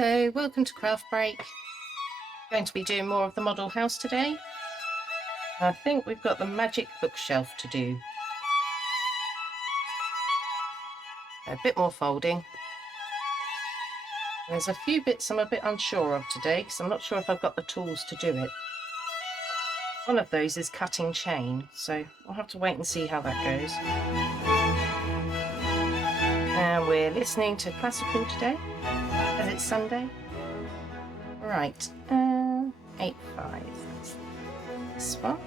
Hello, welcome to CraftBreak. Going to be doing more of the model house today. I think we've got the magic bookshelf to do. A bit more folding. There's a few bits I'm a bit unsure of today because I'm not sure if I've got the tools to do it. One of those is cutting chain, so I'll have to wait and see how that goes. And we're listening to classical today, as it's Sunday. Right, 8/5, that's this one.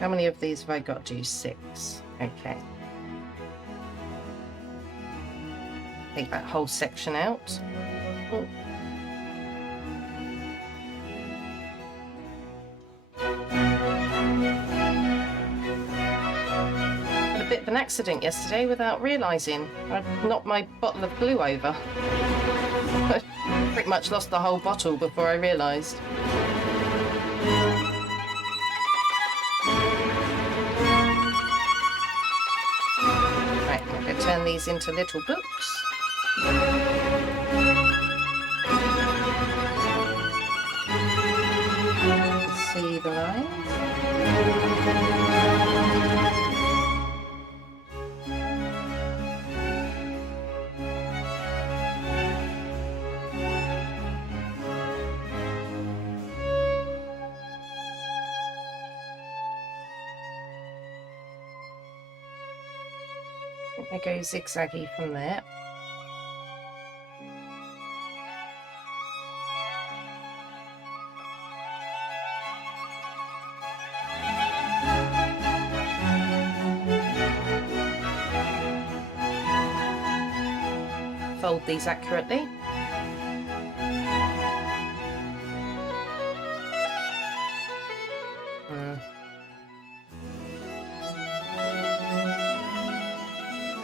How many of these have I got to do? 6. Okay. Take that whole section out. Oh. Had a bit of an accident yesterday without realising. I knocked my bottle of glue over. I pretty much lost the whole bottle before I realised. Right, I'm going to turn these into little books. See the lines. I go zigzaggy from there. Fold these accurately. Where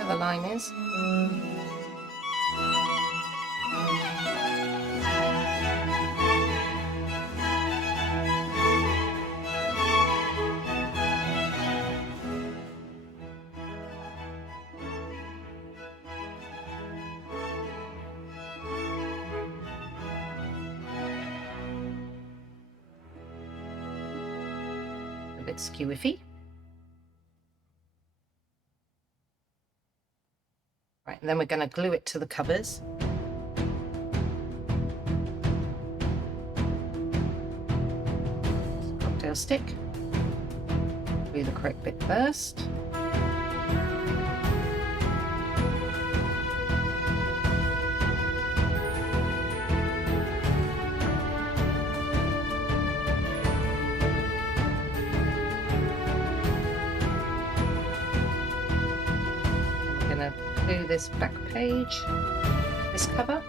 the line is. A bit skew-iffy. Right, and then we're going to glue it to the covers. Cocktail stick. Glue the correct bit first. Do this back page, this cover.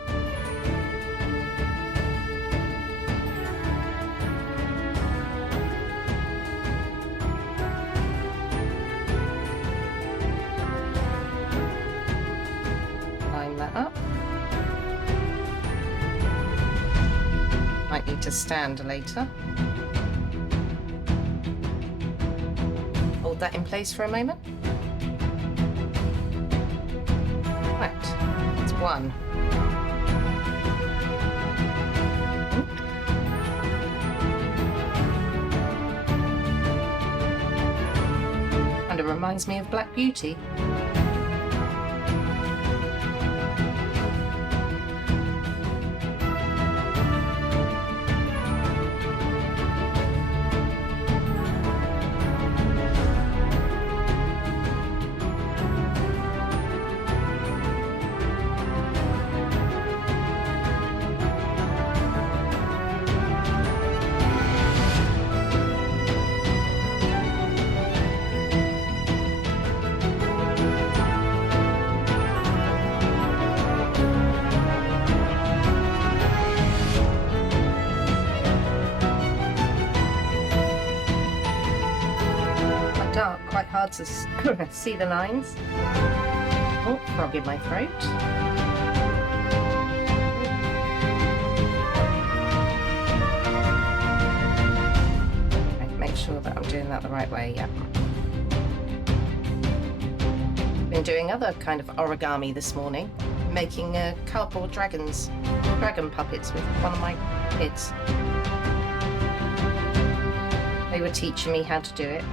Line that up. Might need to stand later. Hold that in place for a moment. Right, that's one. And it reminds me of Black Beauty. Dark, quite hard to see the lines. Oh, frog in my throat. Okay, make sure that I'm doing that the right way, yeah. been doing other kind of origami this morning, making cardboard dragon puppets with one of my kids. They were teaching me how to do it.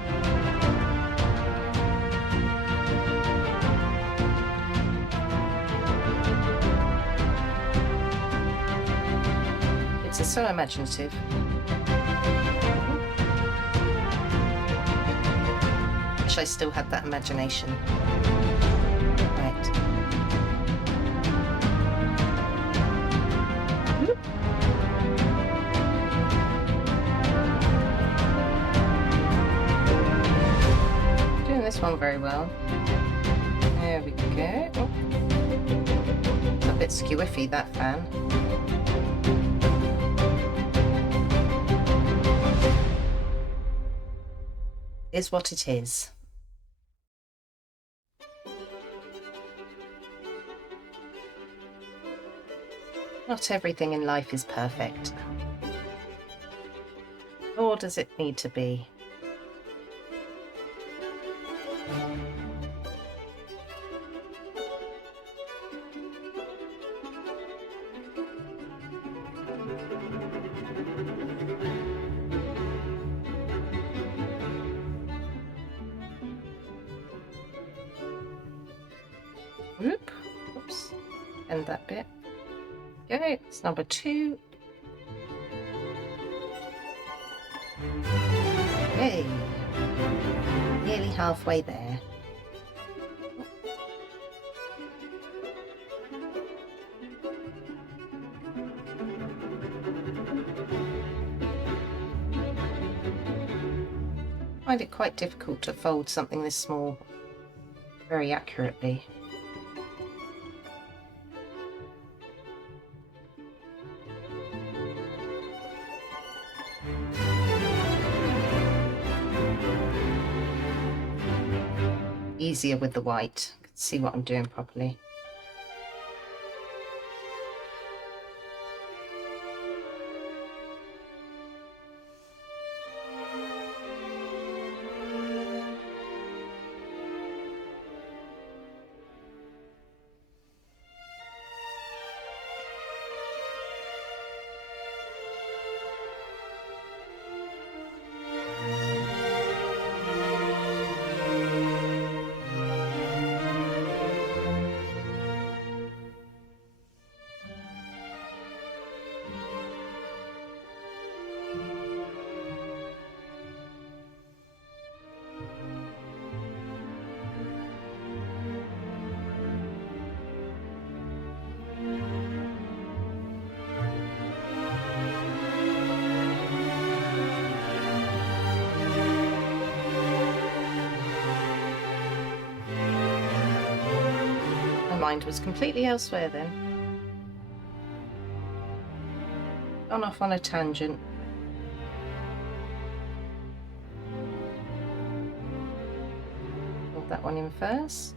Kids are so imaginative. Wish I still had that imagination. Right. Doing this one very well. There we go. Oh. It's a bit skewiffy, that fan. Is what it is. Not everything in life is perfect. Nor does it need to be. Whoop. Oops. End that bit. Okay, it's number 2. Hey, nearly halfway there. I find it quite difficult to fold something this small very accurately. Easier with the white. I can see what I'm doing properly. Mind was completely elsewhere then. Gone off on a tangent. Hold that one in first.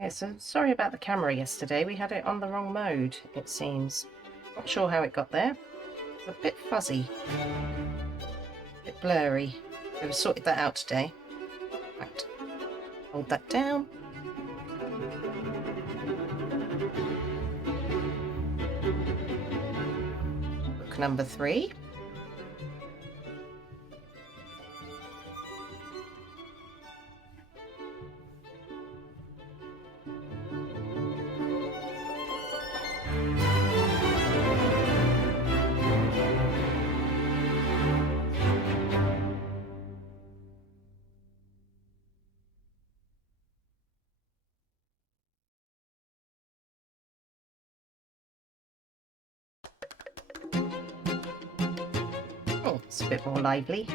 Yeah, so sorry about the camera yesterday. We had it on the wrong mode, it seems. Not sure how it got there. It's a bit fuzzy. A bit blurry. We've sorted that out today. Right. Hold that down. Book number 3. Oh, it's a bit more lively.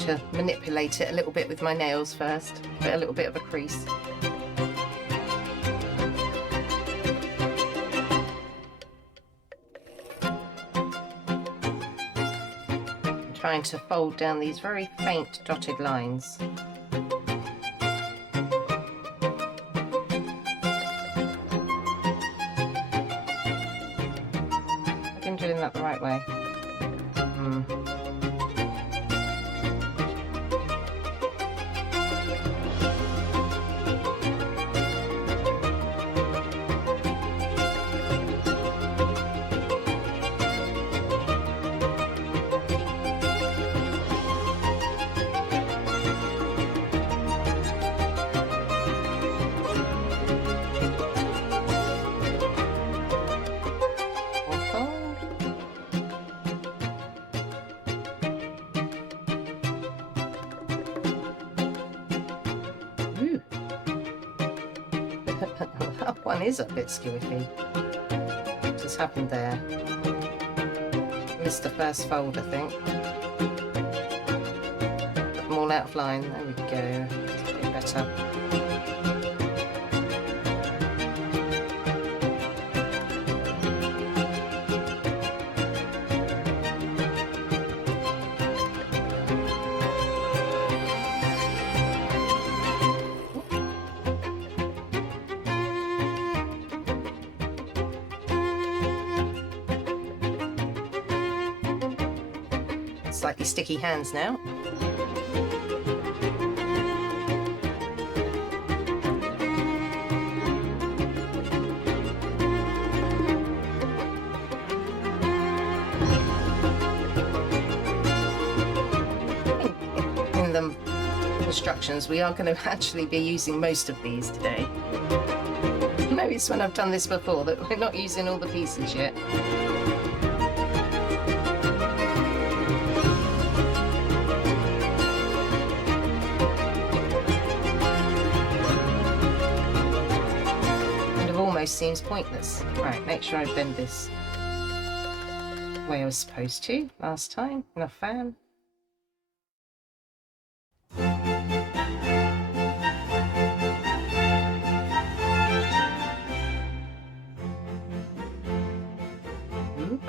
To manipulate it a little bit with my nails first, put a little bit of a crease. trying to fold down these very faint dotted lines. I've been doing that the right way. That one is a bit skewy. What just happened there? Missed the first fold, I think. Put them all out of line. There we go. It's a bit better. Slightly sticky hands now. In the instructions, we are going to actually be using most of these today. Notice when I've done this before that we're not using all the pieces yet. Seems pointless. Right, make sure I bend this the way I was supposed to last time in a fan. Oop.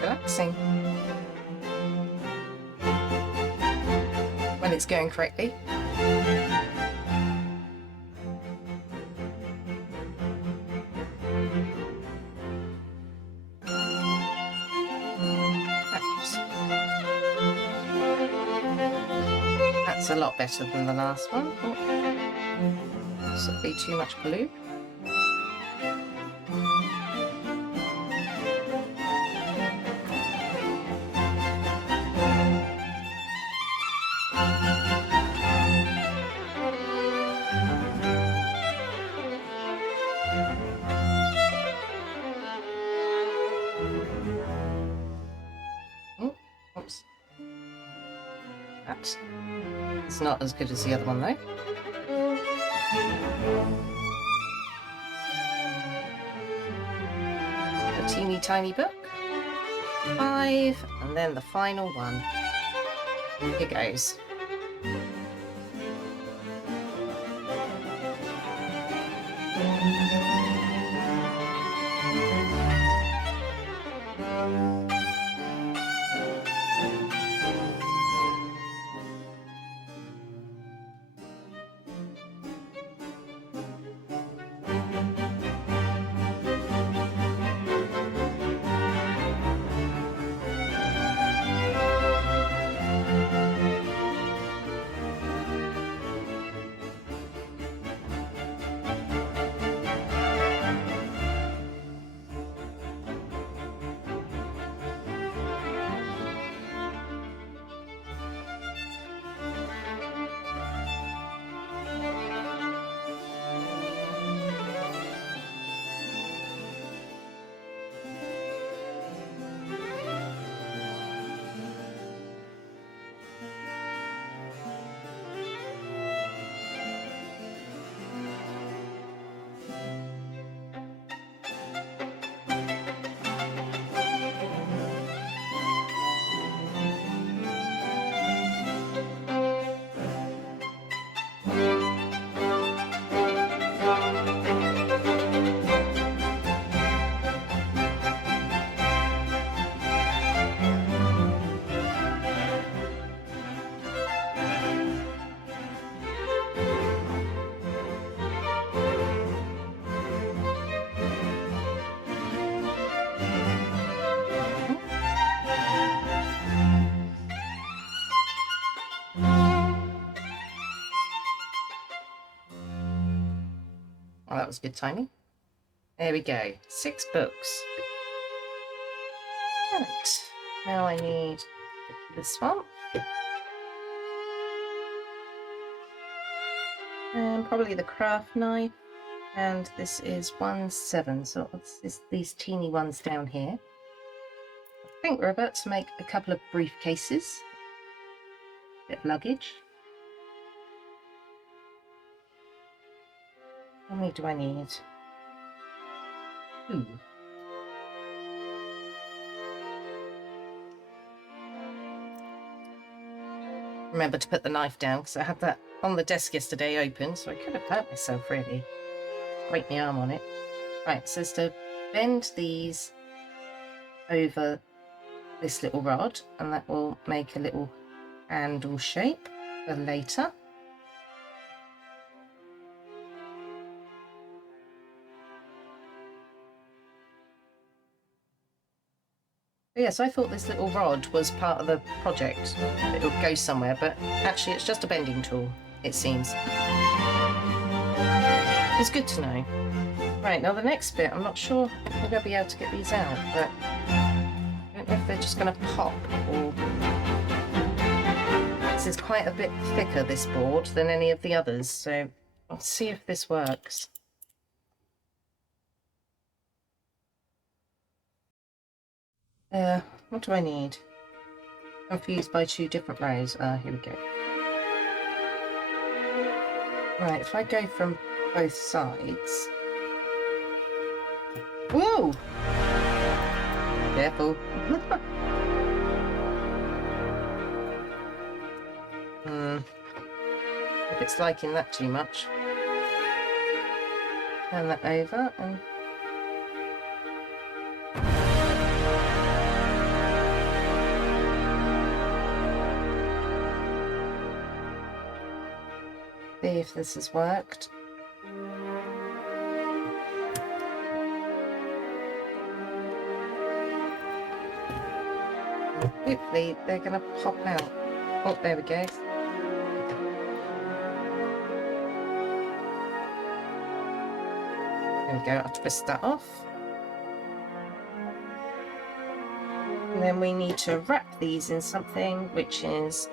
Relaxing when it's going correctly. That's a lot better than the last one. This would be too much glue. It's not as good as the other one though. A teeny tiny book. 5, and then the final one. Here goes. Oh, that was good timing. There we go. 6 books. Right. Now I need this one. And probably the craft knife. And this is 1/7. So it's these teeny ones down here. I think we're about to make a couple of briefcases. Bit of luggage. How many do I need? 2. Remember to put the knife down because I had that on the desk yesterday open, so I could have hurt myself really. Break my arm on it. Right, so it's to bend these over this little rod, and that will make a little handle shape for later. But yes, I thought this little rod was part of the project. It would go somewhere, but actually it's just a bending tool, it seems. It's good to know. Right, now the next bit, I'm not sure if I'll be able to get these out, but I don't know if they're just going to pop or... This is quite a bit thicker, this board, than any of the others, so I'll see if this works. What do I need? Confused by 2 different rows. Here we go. Right, if I go from both sides... Whoa! Careful. If it's liking that too much. Turn that over and... see if this has worked. Hopefully they're going to pop out. Oh, there we go. There we go, I'll twist that off. And then we need to wrap these in something which is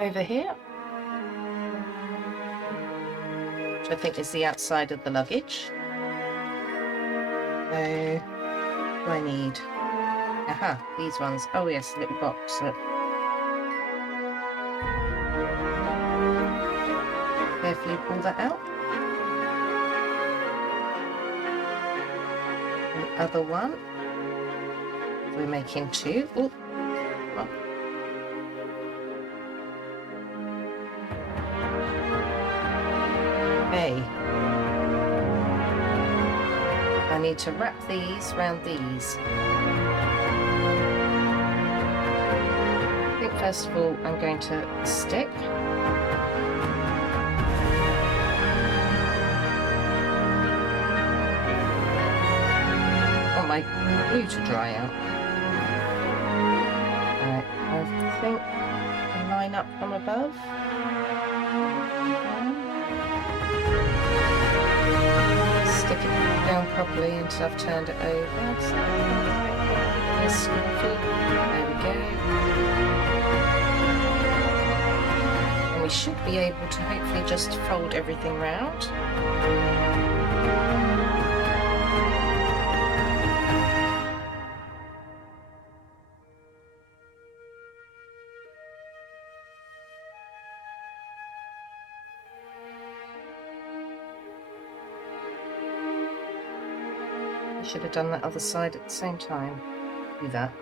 over here. Which I think is the outside of the luggage. So, what do I need? Aha, these ones. Oh yes, a little box. Look. Carefully pull that out. The other one. We're making 2. Oh. Okay. I need to wrap these around these. I think first of all I'm going to stick. I want my glue to dry out. Right, I think I line up from above. Stick it down properly until I've turned it over. So, there we go. And we should be able to hopefully just fold everything round. I should have done that other side at the same time. Do that.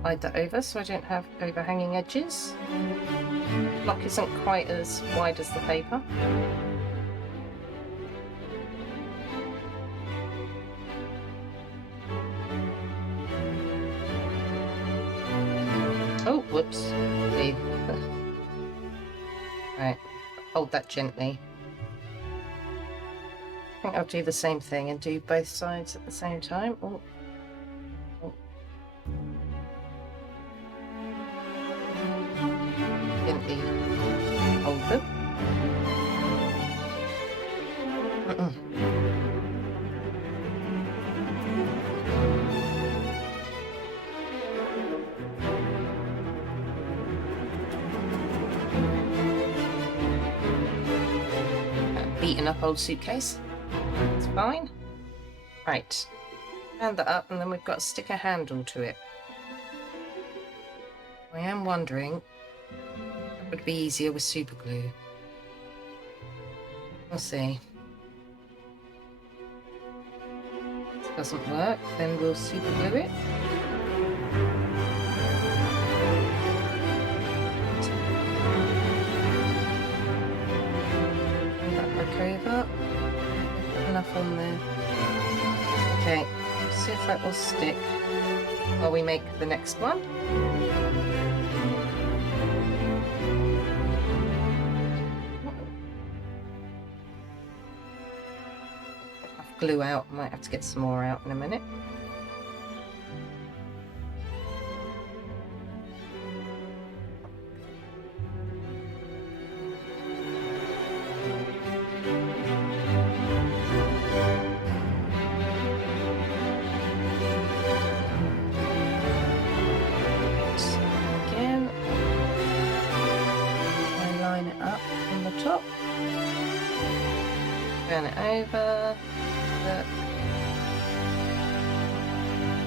slide that over so I don't have overhanging edges. The block isn't quite as wide as the paper. Oh, whoops. See. Right, hold that gently. I think I'll do the same thing and do both sides at the same time. Oh. Oh. Gently hold them. Beaten up old suitcase. It's fine. Right. Hand that up and then we've got to stick a handle to it. I am wondering if it would be easier with super glue. We'll see. If this doesn't work, then we'll super glue it. Bring that back over. Enough on there. Okay, see if that will stick while we make the next one. Glue out, might have to get some more out in a minute. Again, I line it up from the top, turn it over.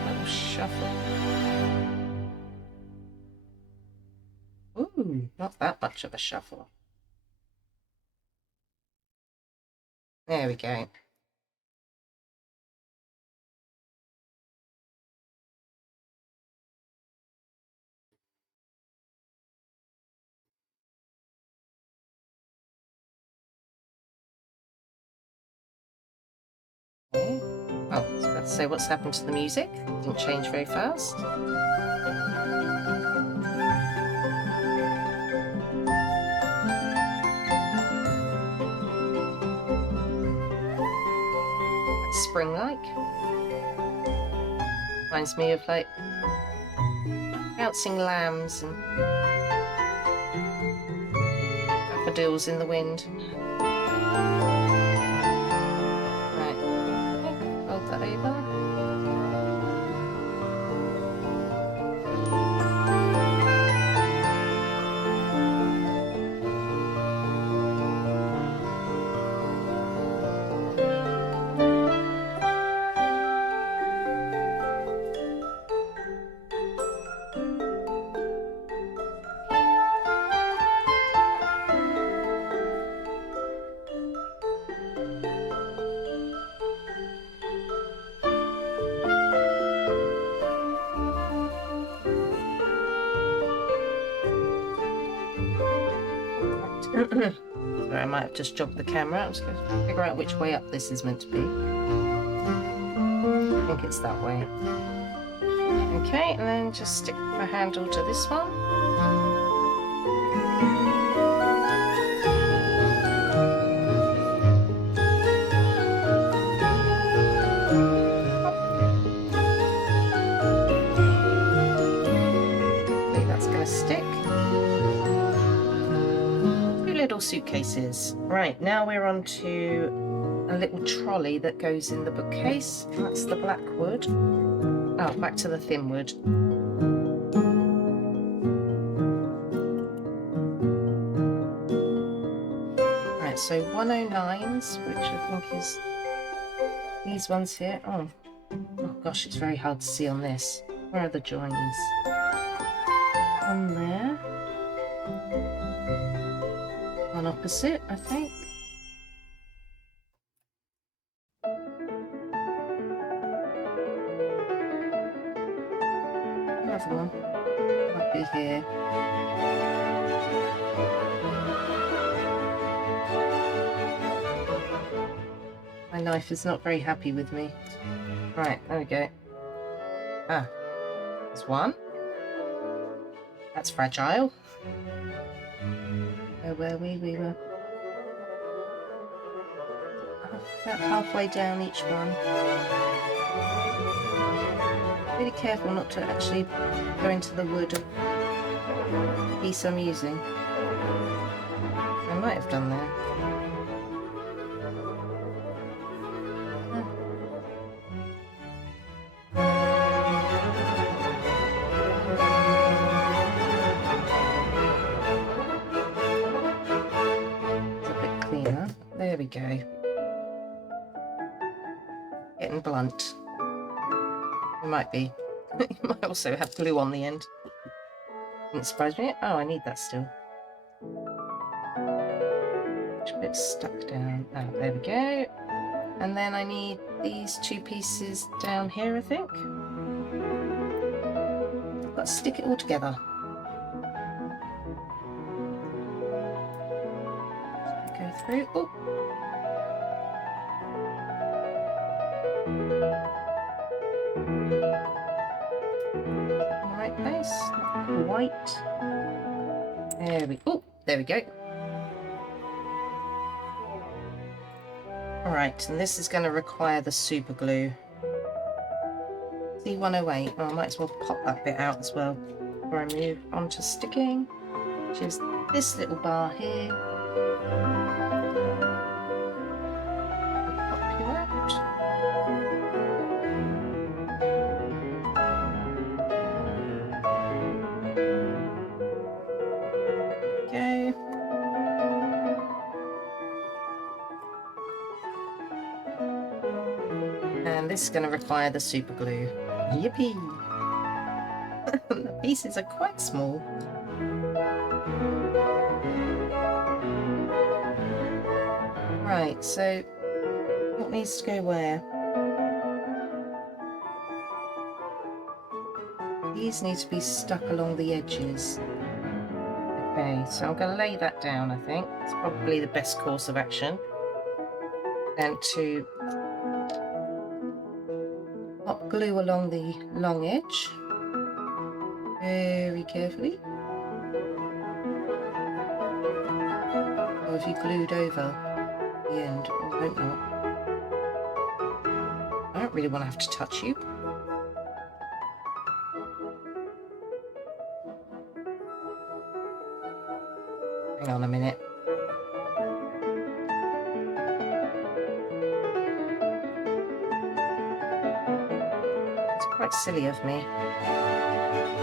Little shuffle. Ooh, not that much of a shuffle. There we go. Okay. Oh, I was about to say, what's happened to the music? It didn't change very fast. Spring-like. Reminds me of like bouncing lambs and daffodils in the wind. Right, okay, fold that over. Sorry, I might have just jogged the camera. I'm just going to figure out which way up this is meant to be. I think it's that way. Okay, and then just stick the handle to this one. Hopefully that's going to stick. Little suitcases. Right, now we're on to a little trolley that goes in the bookcase. That's the black wood. Oh, back to the thin wood. Right, so 109s, which I think is these ones here. Oh gosh, it's very hard to see on this. Where are the joins? On there. One opposite, I think. another one. Might be here. My knife is not very happy with me. Right, there we go. Ah, there's one. That's fragile. Where were we? We were about halfway down each one. Really careful not to actually go into the wood of the piece I'm using. I might have done there. There we go. Getting blunt. It might be. You might also have glue on the end. Wouldn't surprise me. Oh, I need that still. It's a bit stuck down. Oh, there we go. And then I need these two pieces down here, I think. I've got to stick it all together. Go through. Oh. Right place. White. There we go. Alright, and this is going to require the super glue. C108. Oh, I might as well pop that bit out as well before I move on to sticking, which is this little bar here. Pop you out. Go. And this is going to require the super glue. Yippee! The pieces are quite small. Right, so what needs to go where? These need to be stuck along the edges. Okay, so I'm going to lay that down, I think. It's probably the best course of action. And to pop glue along the long edge. Very carefully. Or if you glued over the end, or don't not. I don't really want to have to touch you. Hang on a minute. It's quite silly of me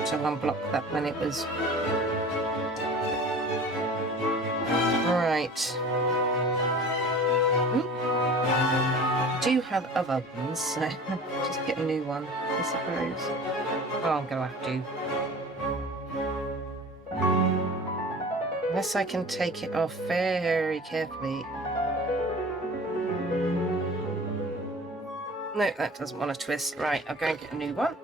to unblock that when it was... Right. I do have other ones, so just get a new one, I suppose. Oh, I'm going to have to. Unless I can take it off very carefully. No, that doesn't want to twist. Right, I'll go and get a new one.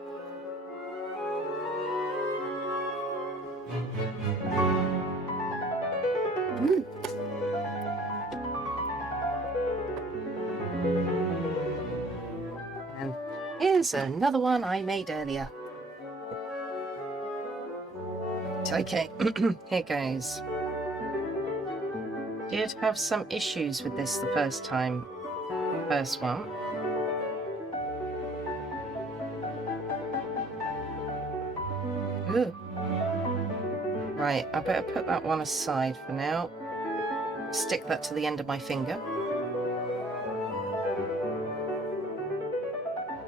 And here's another one I made earlier. Okay, here goes. Did have some issues with this the first one. Ooh. Right, I better put that one aside for now. Stick that to the end of my finger.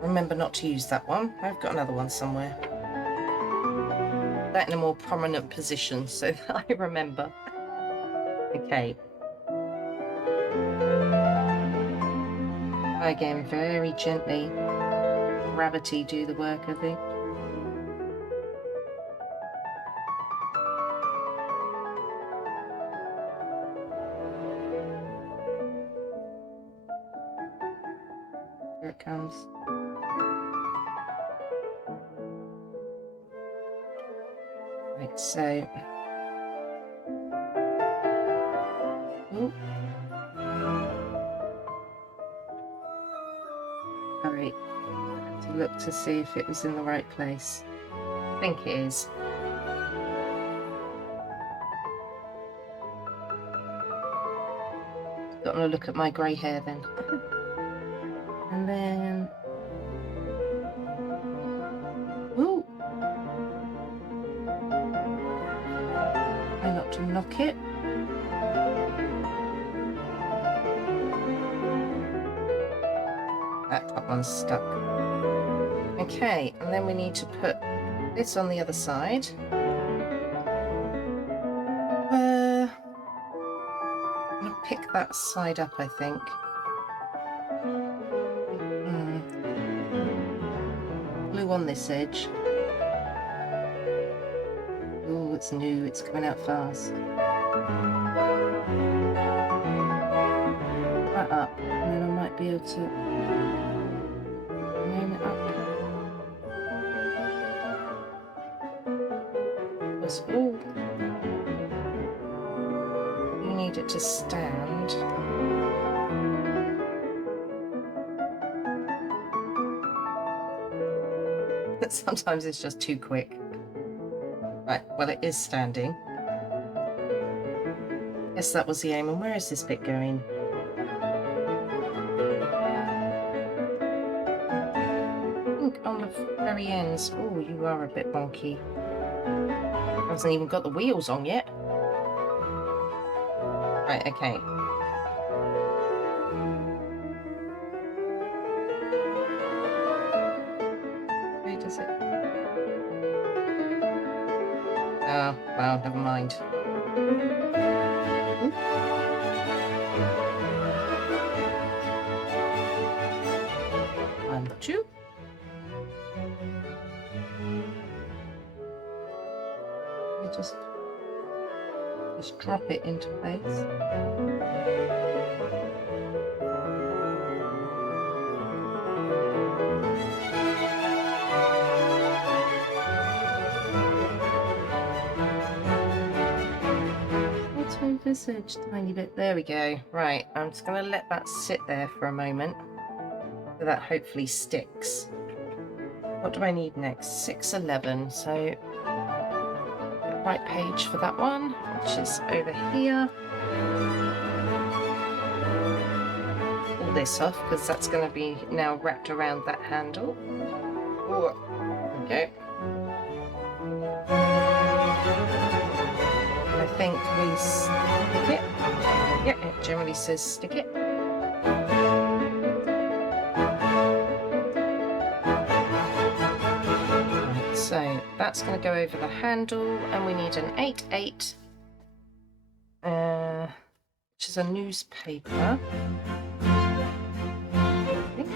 Remember not to use that one. I've got another one somewhere. That in a more prominent position so that I remember. Okay. Again, very gently. Gravity do the work, I think. Here it comes. So, oh, sorry, I have to look to see if it was in the right place. I think it is. Got to look at my grey hair then. And then, ooh, try not to knock it. That one's stuck. Okay, and then we need to put this on the other side. I'm gonna pick that side up, I think. Glue on this edge. Oh, it's new, it's coming out fast. That up, and then I might be able to line it up. Oh, you need it to stand. Sometimes it's just too quick. Right, well, it is standing. Yes, that was the aim. And where is this bit going? I think on the very ends. Oh, you are a bit wonky. I hasn't even got the wheels on yet. Right, okay. Where does it? Oh, well, never mind. Ooh. 1, 2. Just drop it into place. Visage, tiny bit. There we go. Right, I'm just going to let that sit there for a moment so that hopefully sticks. What do I need next? 611. So the right page for that one, which is over here. Pull this off because that's going to be now wrapped around that handle. Ooh, there we go. I think we stick it. Yeah, it generally says stick it. Right, so that's going to go over the handle, and we need an 8/8, which is a newspaper. I think.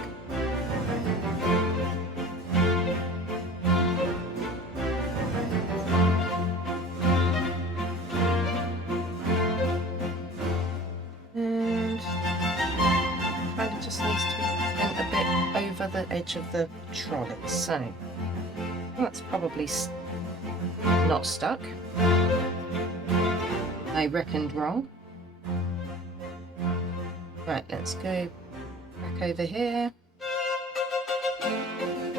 The edge of the trolley, so that's probably not stuck. I reckoned wrong. Right, let's go back over here.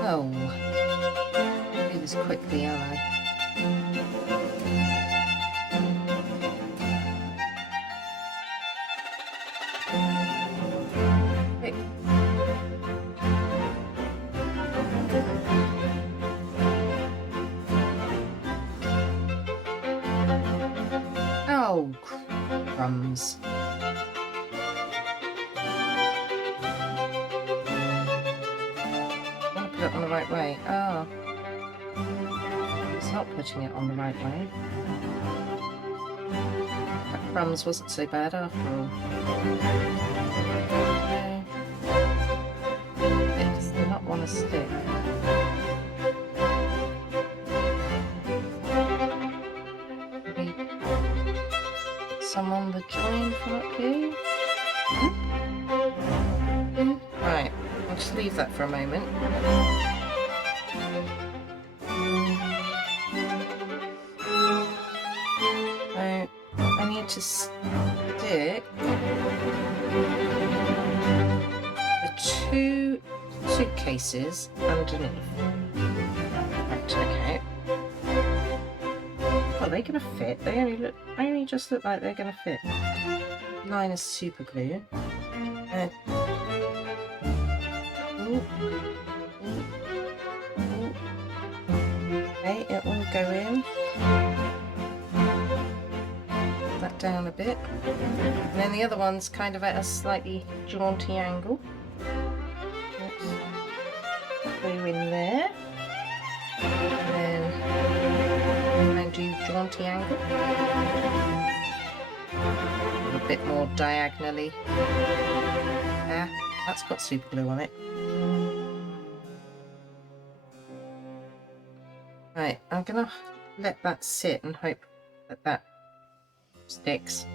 Oh, do this quickly, aren't I? Oh, crumbs. I want to put it on the right way. Oh. It's not putting it on the right way. That crumbs wasn't so bad after all. Okay. It does not want to stick. Some on the join from up here. Right, I'll just leave that for a moment. to stick the 2 suitcases underneath. Right, okay. Are they going to fit? They only just look like they're going to fit. Line is super glue. Okay, it will go in. Put that down a bit. And then the other one's kind of at a slightly jaunty angle. Oops. Glue in there. And then do jaunty angle. A bit more diagonally. Yeah, that's got super glue on it. Right, I'm gonna let that sit and hope that that sticks.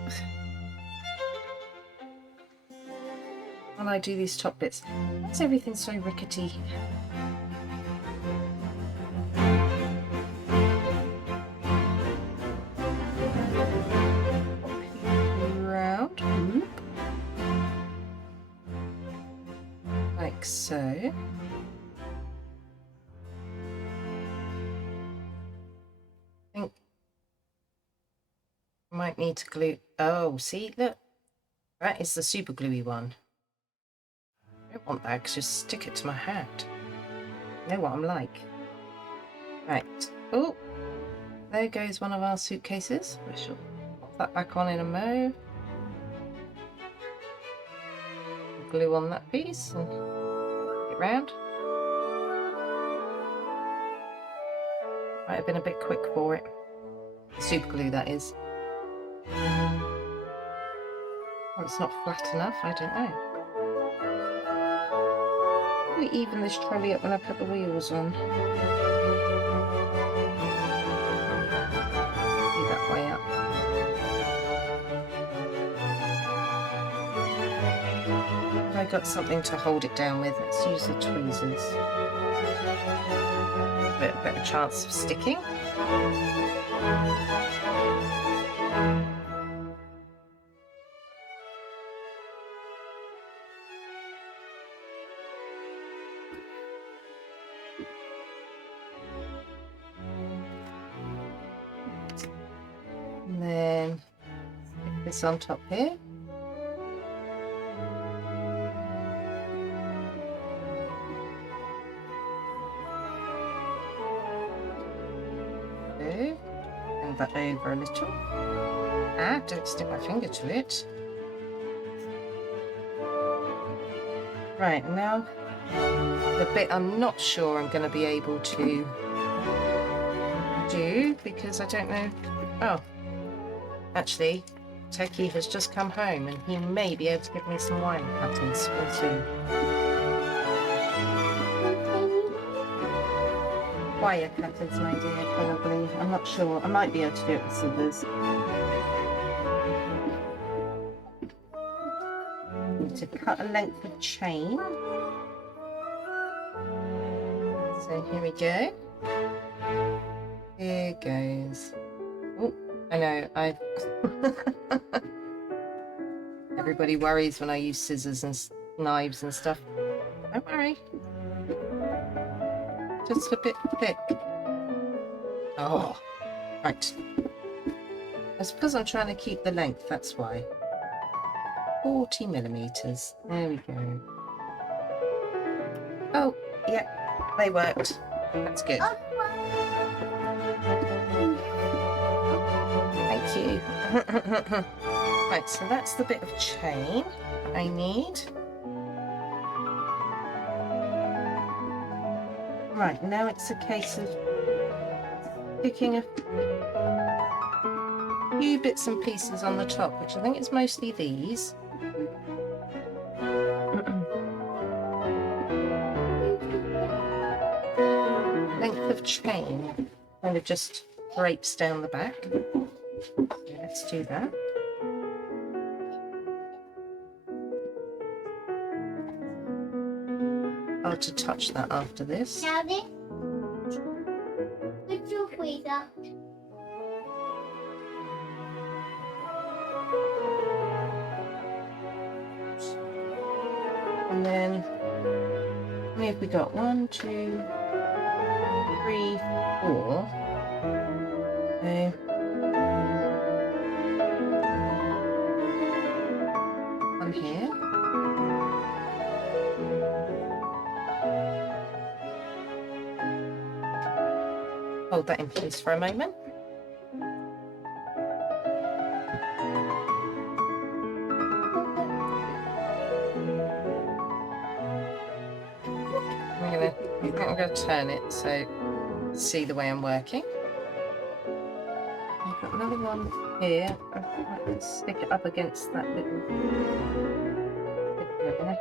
When I do these top bits, why is everything so rickety? Round, like so. Might need to glue. Oh, see, look, that is the super gluey one. I don't want that because just stick it to my hat. You know what I'm like. Right. Oh, there goes one of our suitcases. We shall pop that back on in a mo. Glue on that piece and get round. Might have been a bit quick for it. Super glue, that is. Well, it's not flat enough, I don't know. Probably even this trolley up when I put the wheels on. Do that way up. Have I got something to hold it down with? Let's use the tweezers. A bit better chance of sticking. And then stick this on top here. Bend that over a little. Ah, don't stick my finger to it. Right, and now the bit I'm not sure I'm going to be able to do because I don't know. Oh, actually, Techie has just come home and he may be able to give me some wire cutters. We'll see. Wire cutters, my dear, probably. I'm not sure. I might be able to do it with scissors. Need to cut a length of chain. So here we go. Here goes. Oh, I know, everybody worries when I use scissors and knives and stuff. Don't worry. Just a bit thick. Oh, right. That's because I'm trying to keep the length, that's why. 40 millimeters. There we go. Oh, yeah, they worked. That's good. Thank you. Right, so that's the bit of chain I need. Right, now it's a case of sticking a few bits and pieces on the top, which I think is mostly these. Length of chain kind of just drapes down the back. So let's do that. I'll to touch that after this. Daddy, put your feet up. many have we got? 1, 2, 3, 4. So one here. Hold that in place for a moment. I'm going to turn it so see the way I'm working. I've got another one here. I think I can stick it up against that little bit there.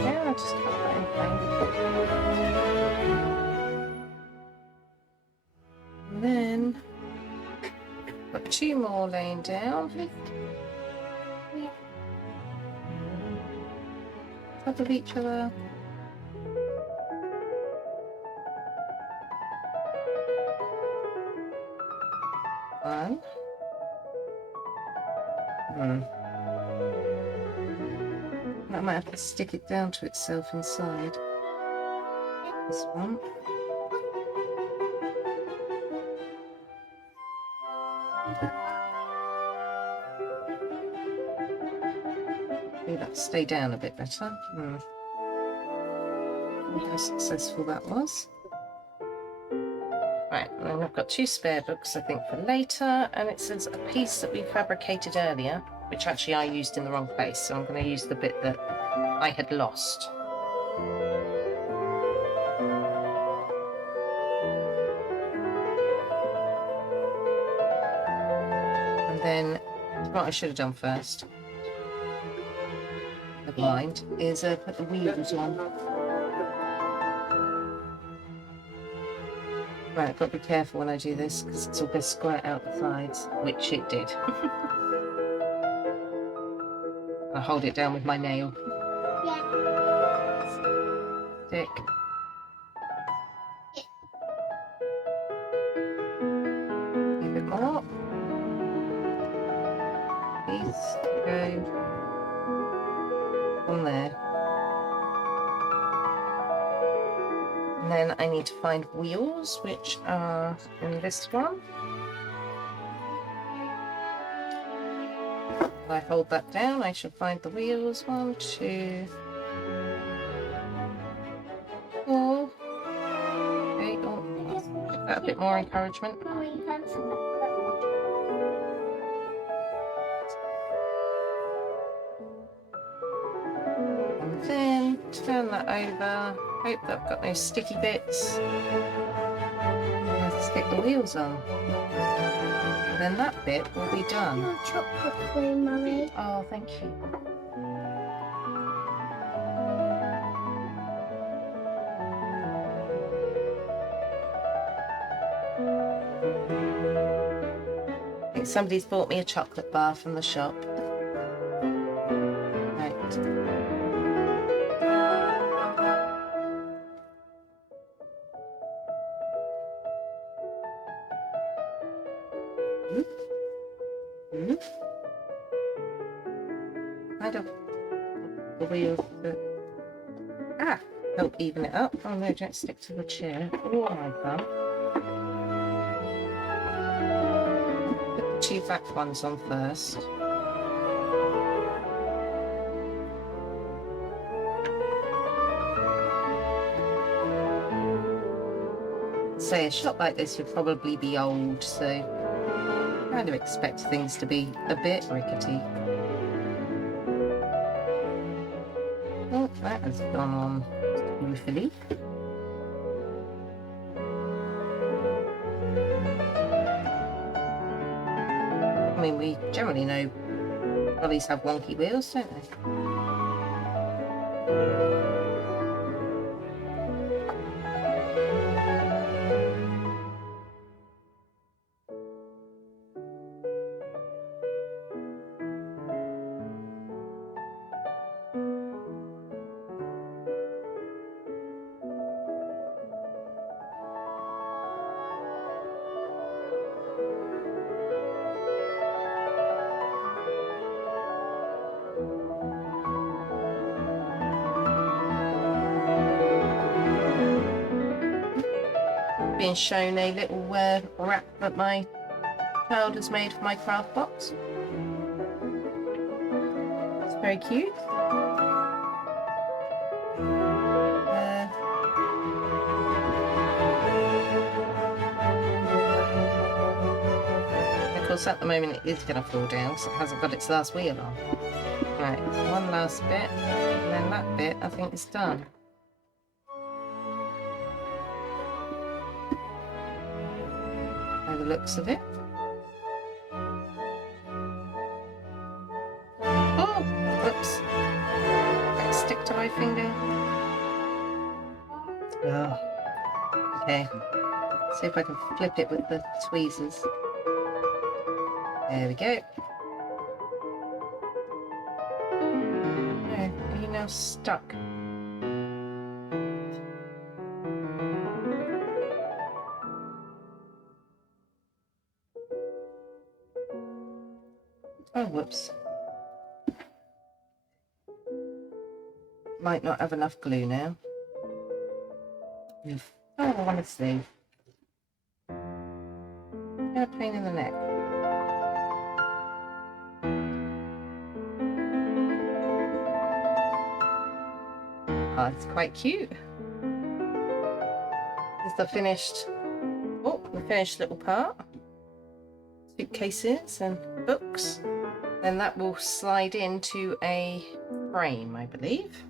Yeah, I'll just cut that in place. And then got 2 more laying down. Top of each other. One. I might have to stick it down to itself inside. This one. Maybe that'll stay down a bit better. How successful that was. Right, and then I've got 2 spare books I think for later, and it says a piece that we fabricated earlier, which actually I used in the wrong place, so I'm going to use the bit that I had lost. And then what I should have done first, never mind, is put the wheels on. Right, I've got to be careful when I do this because it's all going to squirt out the sides, which it did. I hold it down with my nail. Yeah. Stick. A bit more. Piece go on there. And then I need to find wheels, which are in this one. If I hold that down, I should find the wheels. 1, 2, 4. Okay, oh, give that a bit more encouragement. And then turn that over. Hope that I've got no sticky bits. Let's stick the wheels on. And then that bit will be done. Your chocolate cream, Mummy. Oh, thank you. I think somebody's bought me a chocolate bar from the shop. Right. Kind of the wheels to help even it up. Oh no, don't stick to the chair. Oh my god. Put the 2 back ones on first. Say a shop like this would probably be old, so I kind of expect things to be a bit rickety. Oh, that has gone on smoothly. I mean, we generally know lollies have wonky wheels, don't they? being shown a little wrap that my child has made for my craft box. It's very cute. Of course, at the moment it is going to fall down because it hasn't got its last wheel on. Right, one last bit, and then that bit I think is done. By the looks of it. Oh, whoops. Got stick to my finger. Oh, okay. See if I can flip it with the tweezers. There we go. There, are you now stuck? Oh, whoops. Might not have enough glue now. Oh, honestly. A pain in the neck. Oh, it's quite cute. This is the finished, the finished little part. Suitcases and books. Then that will slide into a frame, I believe.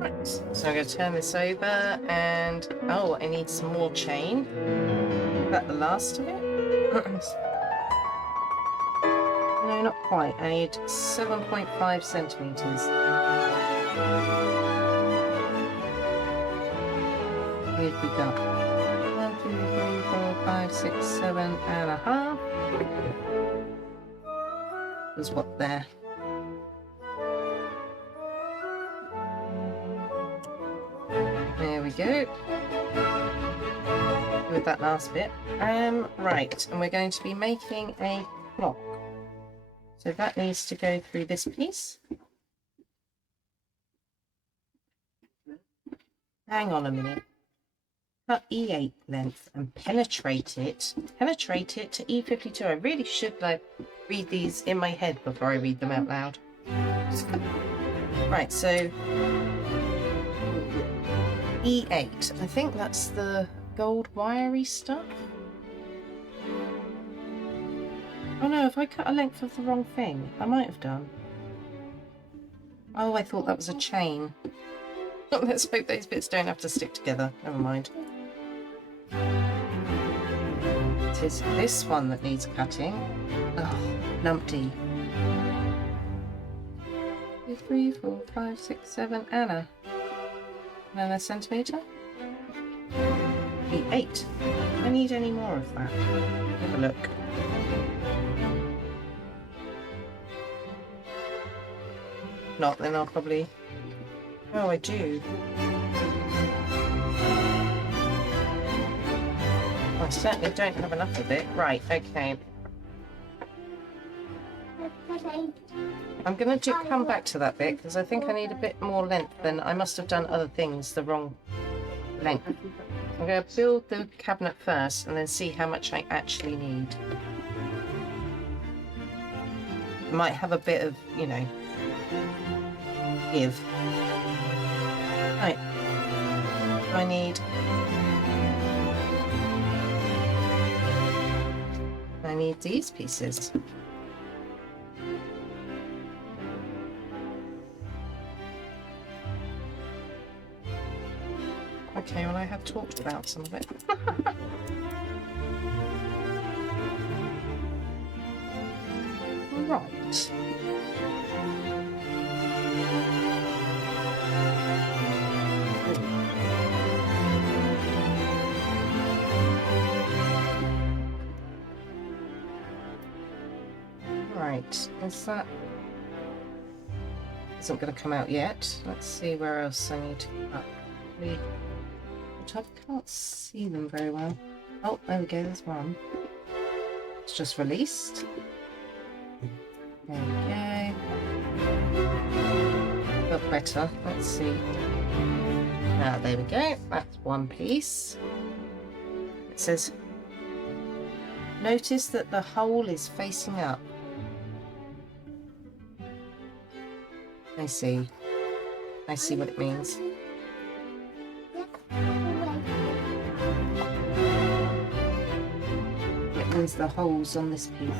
Right, so I'm going to turn this over and, oh, I need some more chain. Is that the last of it? No, not quite. I need 7.5 centimetres. What have we got? 1, 2, 3, 4, 5, 6, 7.5. There's what there? There we go. With that last bit. Right, and we're going to be making a clock. So that needs to go through this piece. Hang on a minute. Cut E8 length and penetrate it to E52. I really should read these in my head before I read them out loud. Right, so E8. I think that's the gold wiry stuff. Oh no, if I cut a length of the wrong thing, I might have done. Oh, I thought that was a chain. Let's hope those bits don't have to stick together. Never mind. It is this one that needs cutting. Oh, numpty. 2, 3, 4, 5, 6, 7, and a centimetre. E8. Do I need any more of that? Have a look. Not, then I'll probably... Oh, I do. I certainly don't have enough of it. Right, okay. I'm going to come back to that bit because I think I need a bit more length than I must have done other things the wrong length. I'm going to build the cabinet first and then see how much I actually need. I might have a bit of, you know, give. Right. I need these pieces. Okay, well I have talked about some of it. Right. Right, is that... isn't going to come out yet. Let's see where else I need to cut. Which I can't see them very well. Oh, there we go, there's one. It's just released. There we go. look better. Let's see. Ah, there we go. That's one piece. It says, notice that the hole is facing up. I see. I see what it means. It means the holes on this piece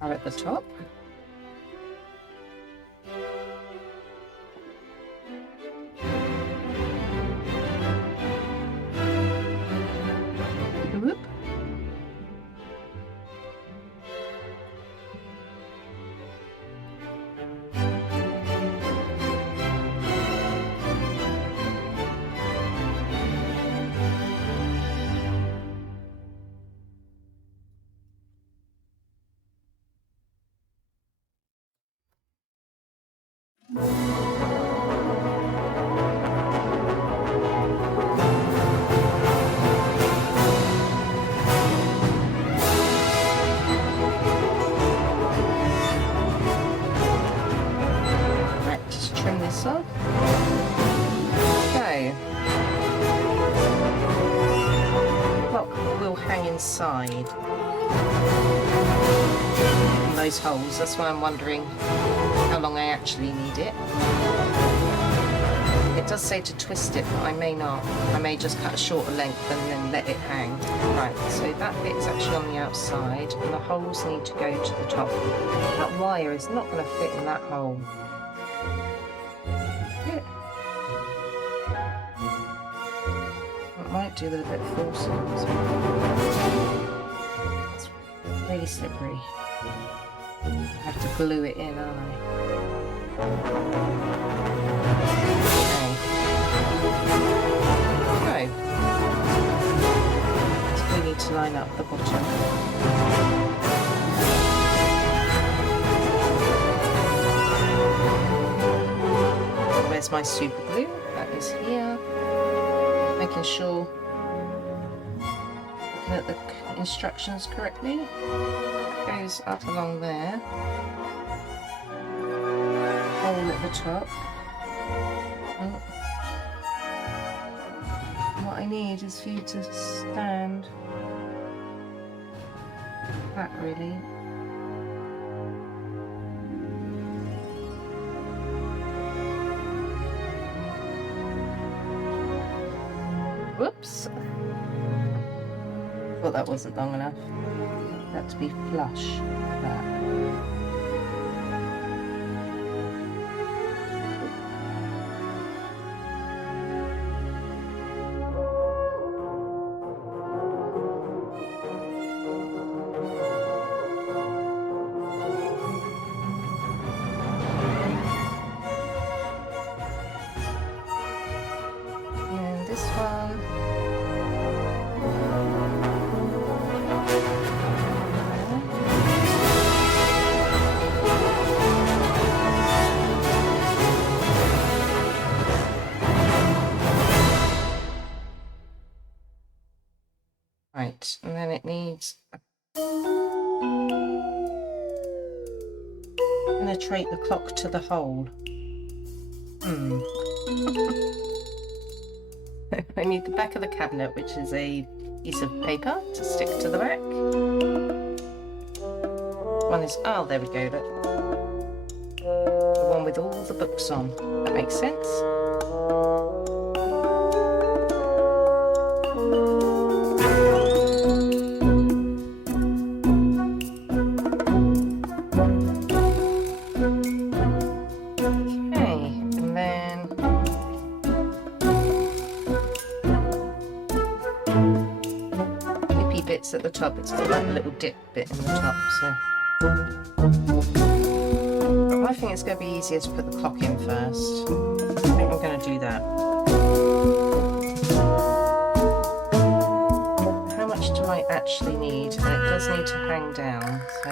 are at the top. Whoop. Trim this off. So, the clock will hang inside those holes. That's why I'm wondering how long I actually need it. It does say to twist it, but I may not. I may just cut a shorter length and then let it hang. Right, so that bit's actually on the outside and the holes need to go to the top. That wire is not going to fit in that hole. It might do with a bit of force. It's really slippery. I have to glue it in, aren't I? Okay. So we need to line up the bottom. Where's my super glue? That is here. Making sure, looking at the instructions correctly. That goes up along there. Hole at the top. Oh. What I need is for you to stand flat, really. Whoops. Thought that wasn't long enough. That to be flush. That. And this one. Right, and then it needs penetrate the clock to the hole. I need the back of the cabinet, which is a piece of paper to stick to the back. One is, oh, there we go, look. The one with all the books on. That makes sense. Bits at the top, it's got that little dip bit in the top, so I think it's going to be easier to put the clock in first. I think I'm going to do that. How much do I actually need? And it does need to hang down, so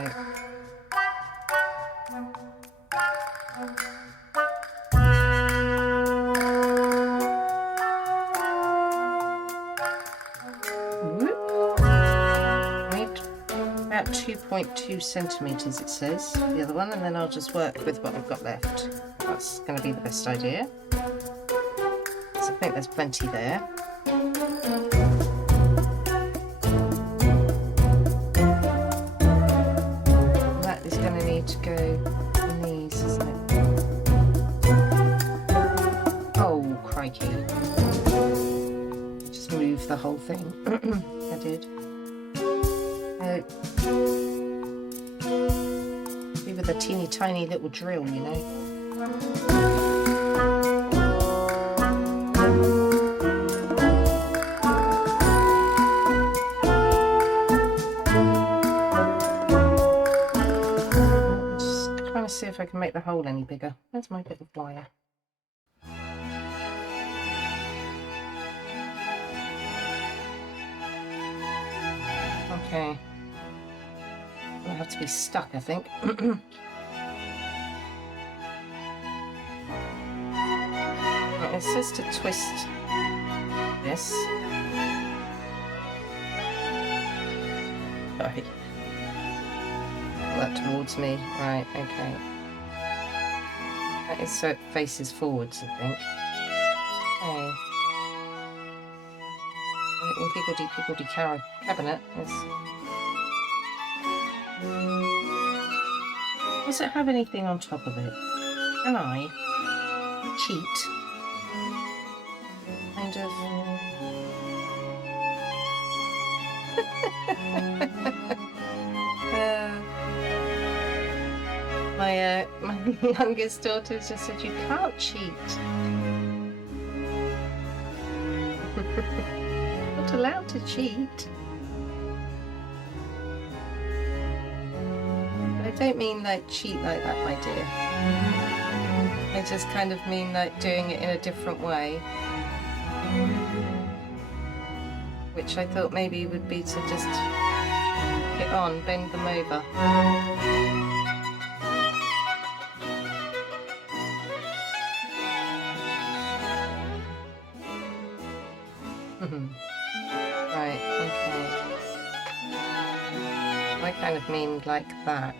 about 2.2 centimetres it says, the other one, and then I'll just work with what I've got left. That's going to be the best idea. So I think there's plenty there. That is going to need to go on these, isn't it? Oh, crikey. Just move the whole thing. I did. With a teeny tiny little drill, you know. Just trying to see if I can make the hole any bigger. Where's my bit of wire? Okay. I have to be stuck, I think. It says to twist this. Sorry. Pull that towards me. Right, okay. That is so it faces forwards, I think. Okay. A little higgledy-piggledy cabinet is... Does it have anything on top of it? Can I cheat? Kind of. My youngest daughter just said you can't cheat. Not allowed to cheat. I don't mean like cheat like that, my dear. I just kind of mean like doing it in a different way. Which I thought maybe would be to just get on, bend them over. Right, okay. I kind of mean like that.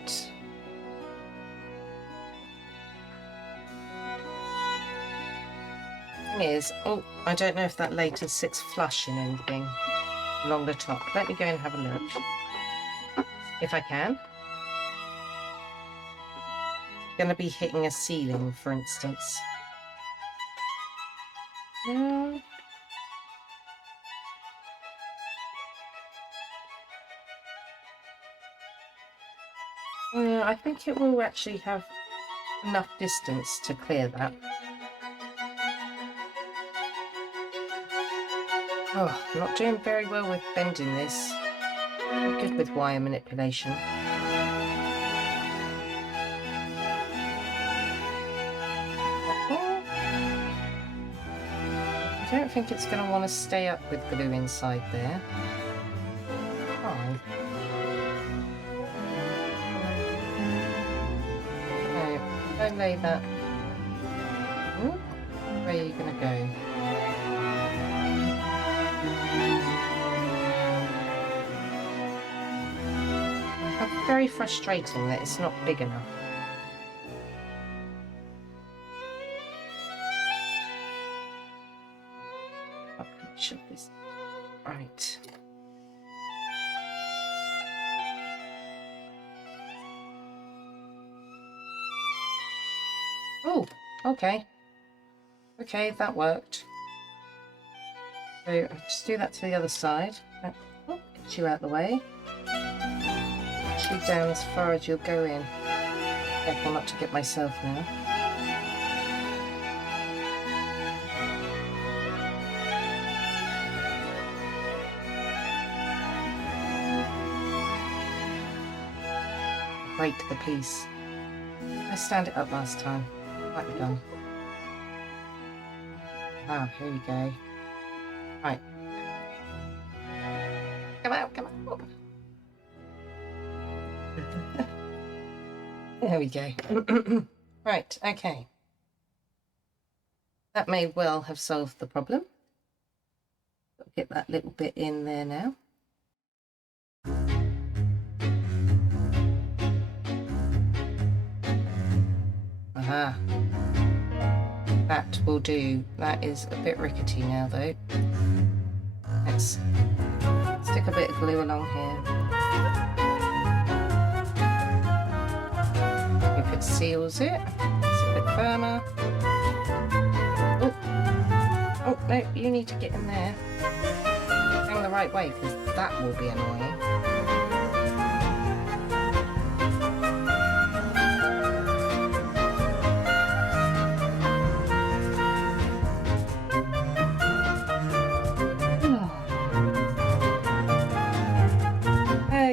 Thing is, oh, I don't know if that later sits flush in anything along the top. Let me go and have a look. If I can. Going to be hitting a ceiling, for instance. No. I think it will actually have enough distance to clear that. Oh, I'm not doing very well with bending this. I'm good with wire manipulation. I don't think it's going to want to stay up with glue inside there. Fine. Don't lay that. Ooh, where are you going to go? It's very frustrating that it's not big enough. Should this right? Oh, okay. Okay, that worked. So I'll just do that to the other side. Oh, get you out the way. Push you down as far as you'll go in. Careful not to get myself now. Break the piece. I stand it up last time. Might be done. Ah, here we go. Right. Come out, come out. There we go. Right, okay. That may well have solved the problem. Get that little bit in there now. Aha. That will do. That is a bit rickety now though. Let's stick a bit of glue along here. If it seals it, it's a bit firmer. Oh no, you need to get in there. Hang the right way because that will be annoying.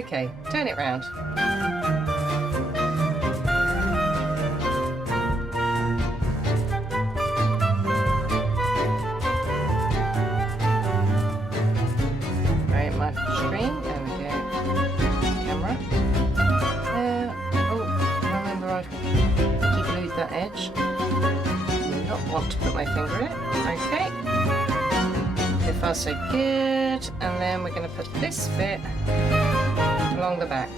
Okay, turn it round. Right, my screen. There we go. Camera. Oh, remember I've glued that edge. Do not want to put my finger in it. Okay. So far so good. And then we're going to put this bit along the back.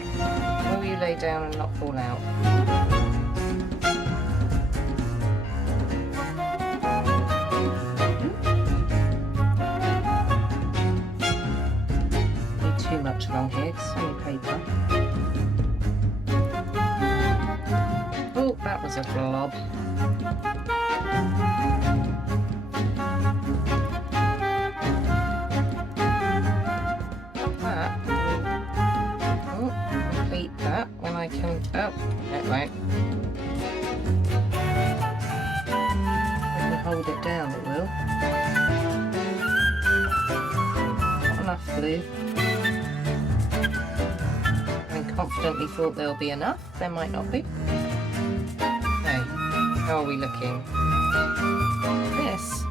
Will you lay down and not fall out? Not too much along here because it's only paper. Oh, that was a blob. That when I can. Oh, it won't. I can hold it down, it will. Not enough glue. I confidently thought there'll be enough. There might not be. Okay, how are we looking? This.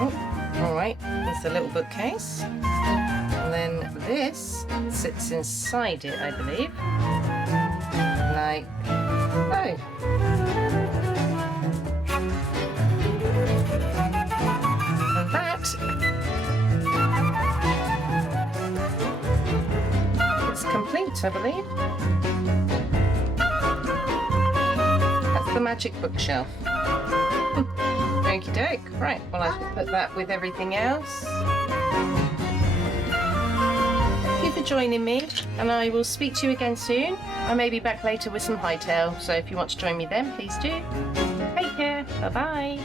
Oh, alright, there's the little bookcase. And then this sits inside it, I believe. Like so. And that is complete, I believe. That's the magic bookshelf. Okie doke. Right, well I should put that with everything else. For joining me, and I will speak to you again soon. I may be back later with some hightail, so if you want to join me then, please do. Take care. Bye bye.